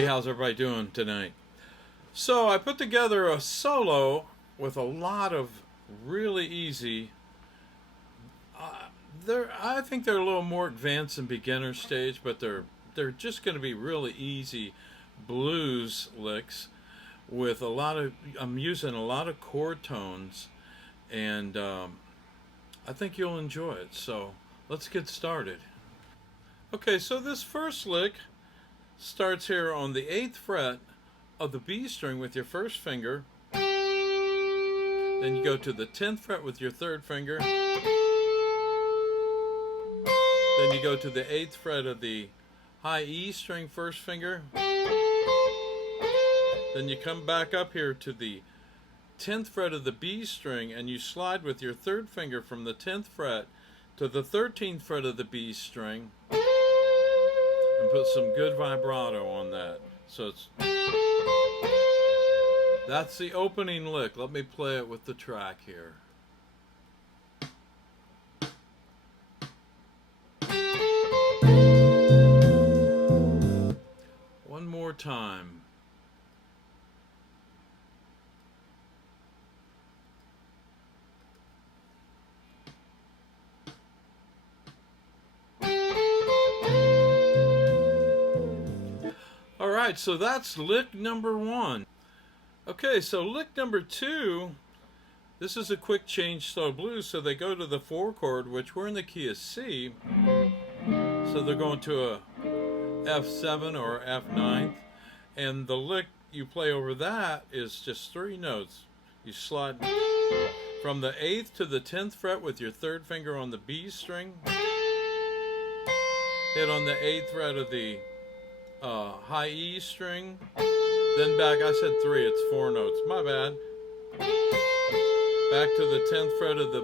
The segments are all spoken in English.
Hey, how's everybody doing tonight? So I put together a solo with a lot of really easy. I think they're a little more advanced than beginner stage, but they're just going to be really easy blues licks with a lot of. I'm using a lot of chord tones, and I think you'll enjoy it. So let's get started. Okay, so this first lick starts here on the 8th fret of the B string with your first finger. Then you go to the 10th fret with your third finger. Then you go to the 8th fret of the high E string first finger. Then you come back up here to the 10th fret of the B string and you slide with your third finger from the 10th fret to the 13th fret of the B string and put some good vibrato on that. So that's the opening lick. Let me play it with the track here. One more time. All right, so that's lick number 1. Okay, so lick number 2, this is a quick change slow blues, so they go to the 4 chord, which we're in the key of C. So they're going to a F7 or F9, and the lick you play over that is just 3 notes. You slide from the 8th to the 10th fret with your third finger on the B string, hit on the 8th fret of the high E string, then back. I said 3, it's 4 notes, my bad. Back to the 10th fret of the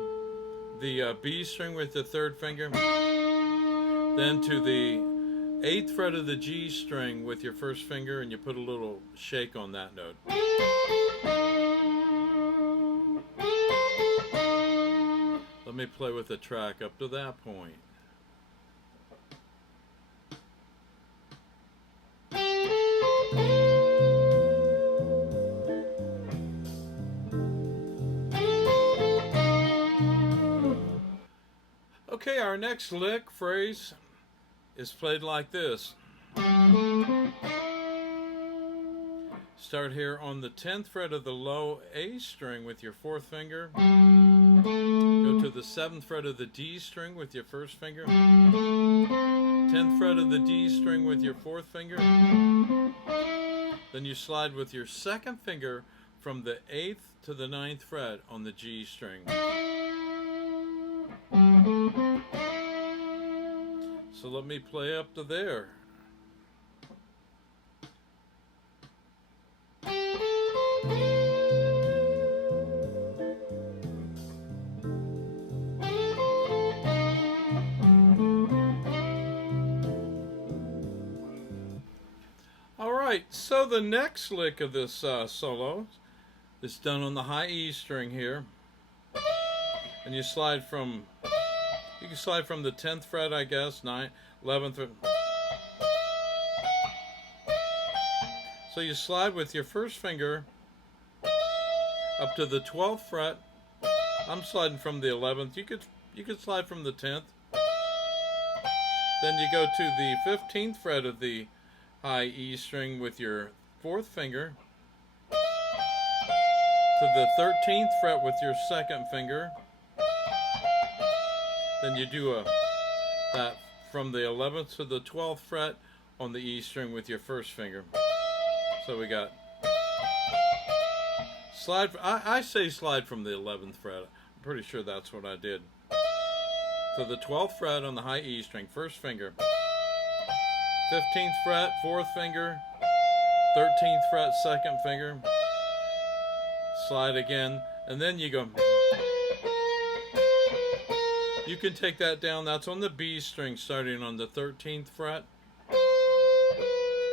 B string with the third finger, then to the 8th fret of the G string with your first finger, and you put a little shake on that note. Let me play with the track up to that point. Okay, our next lick phrase is played like this. Start here on the 10th fret of the low A string with your 4th finger. Go to the 7th fret of the D string with your first finger. 10th fret of the D string with your 4th finger. Then you slide with your second finger from the 8th to the 9th fret on the G string. So let me play up to there. All right, so the next lick of this solo is done on the high E string here, and you slide from. You can slide from the 10th fret, I guess, 9th, 11th. So you slide with your first finger up to the 12th fret. I'm sliding from the 11th. You could slide from the 10th. Then you go to the 15th fret of the high E string with your 4th finger. To the 13th fret with your second finger. Then you do that from the 11th to the 12th fret on the E string with your first finger. So we got slide. I say slide from the 11th fret. I'm pretty sure that's what I did. To the 12th fret on the high E string, first finger. 15th fret, 4th finger. 13th fret, second finger. Slide again, and then you go. You can take that down. That's on the B string, starting on the 13th fret,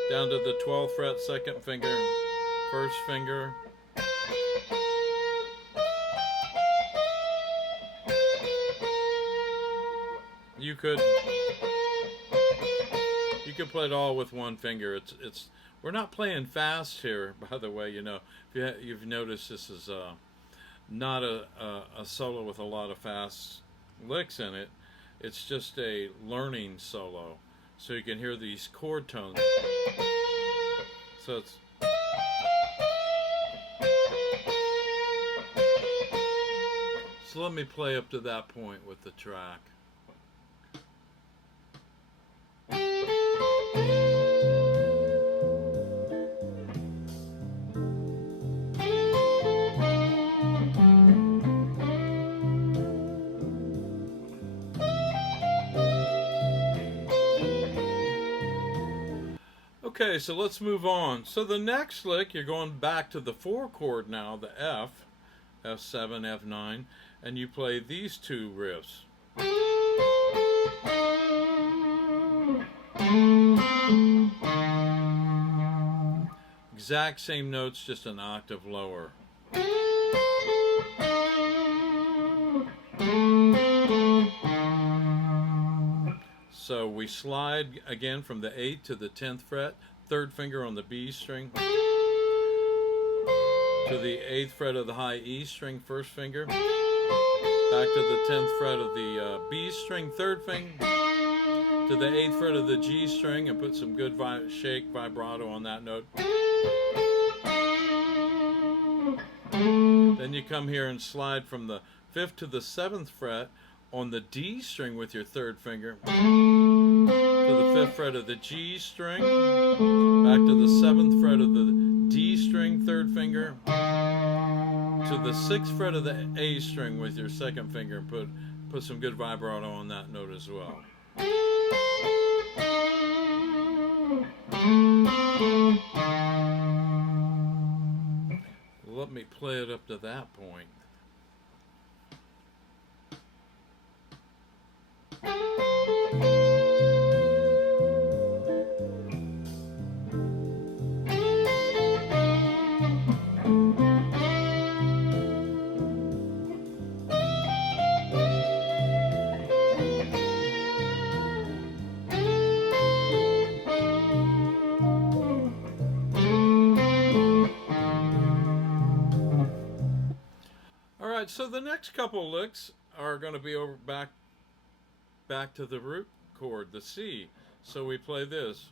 down to the 12th fret, second finger, first finger. You could play it all with one finger. It's We're not playing fast here, by the way. You know, if you've noticed, this is not a solo with a lot of fast licks in it. It's just a learning solo, so you can hear these chord tones. So it's so let me play up to that point with the track. Okay, so let's move on. So the next lick, you're going back to the 4 chord now, the F, F7, F9, and you play these two riffs. Exact same notes, just an octave lower. So we slide again from the 8th to the 10th fret, 3rd finger on the B string, to the 8th fret of the high E string, 1st finger, back to the 10th fret of the B string, 3rd finger, to the 8th fret of the G string, and put some good shake vibrato on that note. Then you come here and slide from the 5th to the 7th fret on the D string with your 3rd finger, to the 5th fret of the G string, back to the 7th fret of the D string, 3rd finger, to the 6th fret of the A string with your 2nd finger, and put some good vibrato on that note as well. Let me play it up to that point. Alright, so the next couple licks are going to be over back to the root chord, the C. So we play this.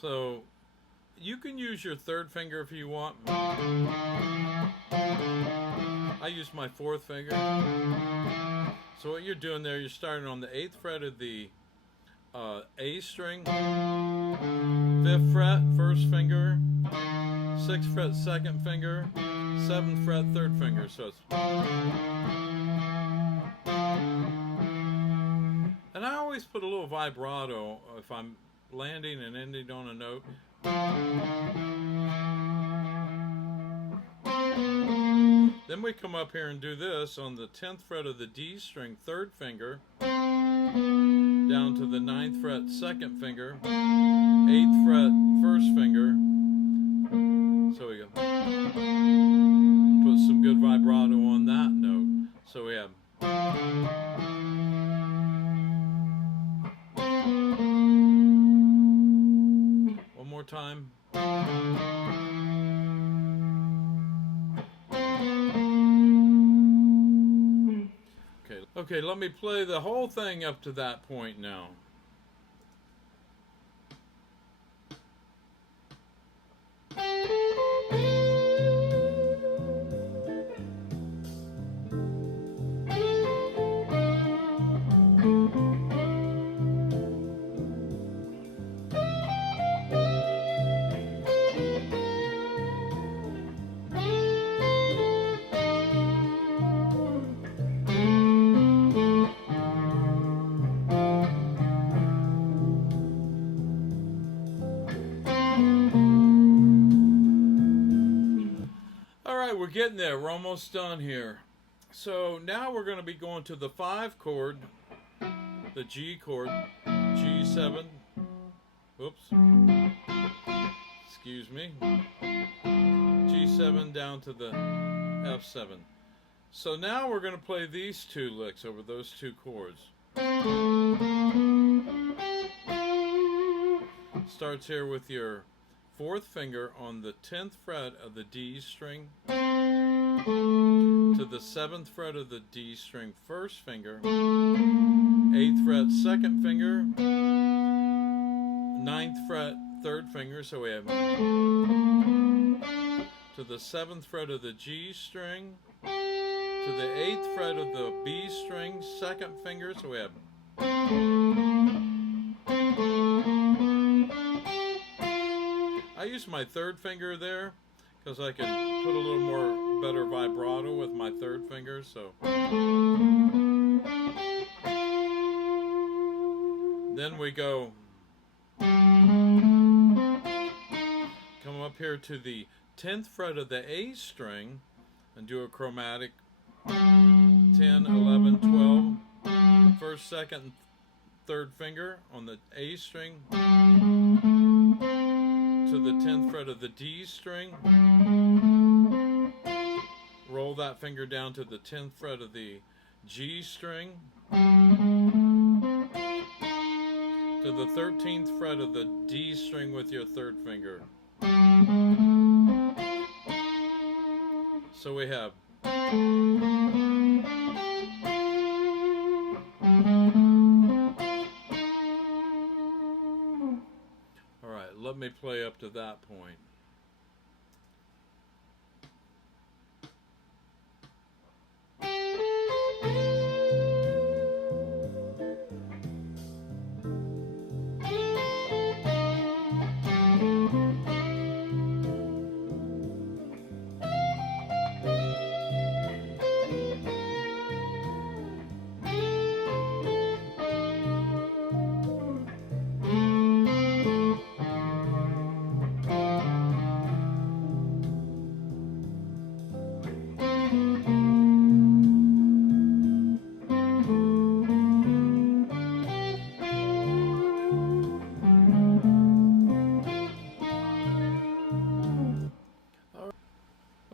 So you can use your 3rd finger if you want. I use my 4th finger. So what you're doing there, you're starting on the 8th fret of the A string, 5th fret, 1st finger, 6th fret, 2nd finger, 7th fret, 3rd finger. So it's, and I always put a little vibrato if I'm landing and ending on a note. Then we come up here and do this on the 10th fret of the D string, 3rd finger, down to the 9th fret, 2nd finger, 8th fret, 1st finger. So we go. Put some good vibrato on that note. So we have. One more time. Okay, let me play the whole thing up to that point now. We're getting there. We're almost done here. So now we're going to be going to the 5 chord, the G chord, G7. Oops. Excuse me. G7 down to the F7. So now we're going to play these two licks over those two chords. Starts here with your fourth finger on the 10th fret of the D string to the 7th fret of the D string first finger, 8th fret second finger, 9th fret third finger, so we have to the 7th fret of the G string, to the 8th fret of the B string second finger, so we have I use my third finger there because I can put a little more better vibrato with my third finger. So then we go, come up here to the 10th fret of the A string and do a chromatic 10, 11, 12, first, second, third finger on the A string to the 10th fret of the D string, roll that finger down to the 10th fret of the G string, to the 13th fret of the D string with your third finger. So we have Alright, let me play up to that point.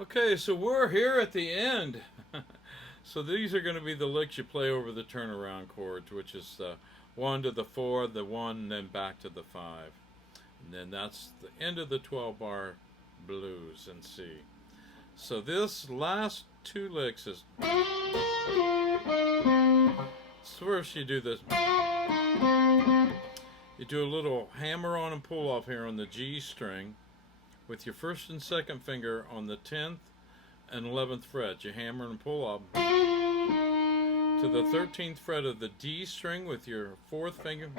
Okay, so we're here at the end. So these are going to be the licks you play over the turnaround chords, which is the 1 to the 4, the 1, and then back to the 5. And then that's the end of the 12-bar blues in C. So this last two licks is... So first you do this. You do a little hammer on and pull off here on the G string with your first and second finger on the 10th and 11th fret. You hammer and pull up to the 13th fret of the D string with your fourth finger.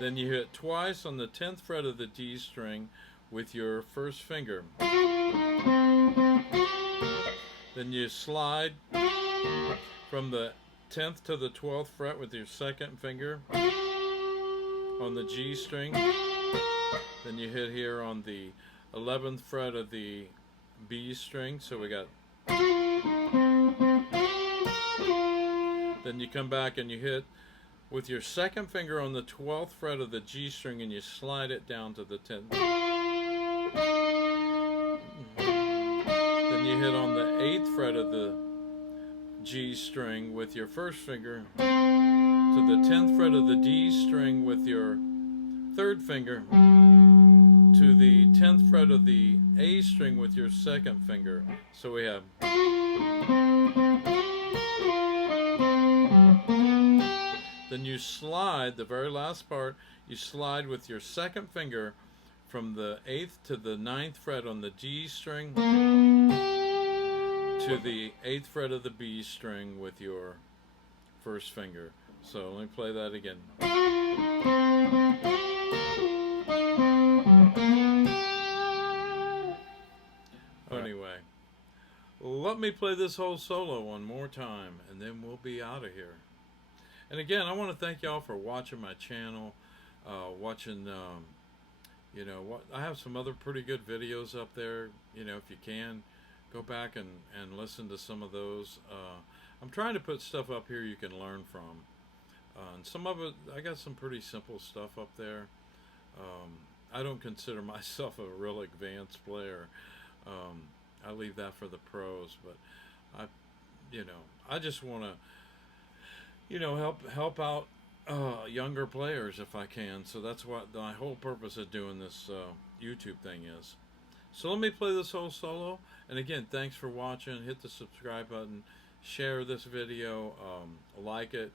Then you hit twice on the 10th fret of the D string with your first finger. Then you slide from the 10th to the 12th fret with your second finger on the G string. Then you hit here on the 11th fret of the B string, so we got. Then you come back and you hit with your second finger on the 12th fret of the G string and you slide it down to the 10th. Then you hit on the 8th fret of the G string with your first finger to the 10th fret of the D string with your third finger to the 10th fret of the A string with your second finger. So we have. Then you slide, the very last part, you slide with your second finger from the 8th to the 9th fret on the G string to the 8th fret of the B string with your first finger. So let me play that again. Anyway, let me play this whole solo one more time and then we'll be out of here. And again, I want to thank y'all for watching my channel, you know, I have some other pretty good videos up there. You know, if you can, go back and listen to some of those. I'm trying to put stuff up here you can learn from. And some of it, I got some pretty simple stuff up there. I don't consider myself a real advanced player. I leave that for the pros. But I, I just want to, help out younger players if I can. So that's what my whole purpose of doing this YouTube thing is. So let me play this whole solo. And again, thanks for watching. Hit the subscribe button, share this video, like it,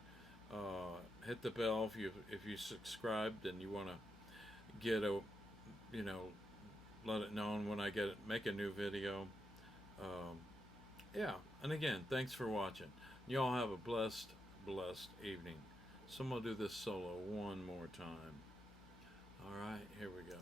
hit the bell if you subscribed and you want to get a, you know, let it known when I make a new video. Yeah, and again, thanks for watching. Y'all have a blessed evening. So I'm gonna do this solo one more time. All right, here we go.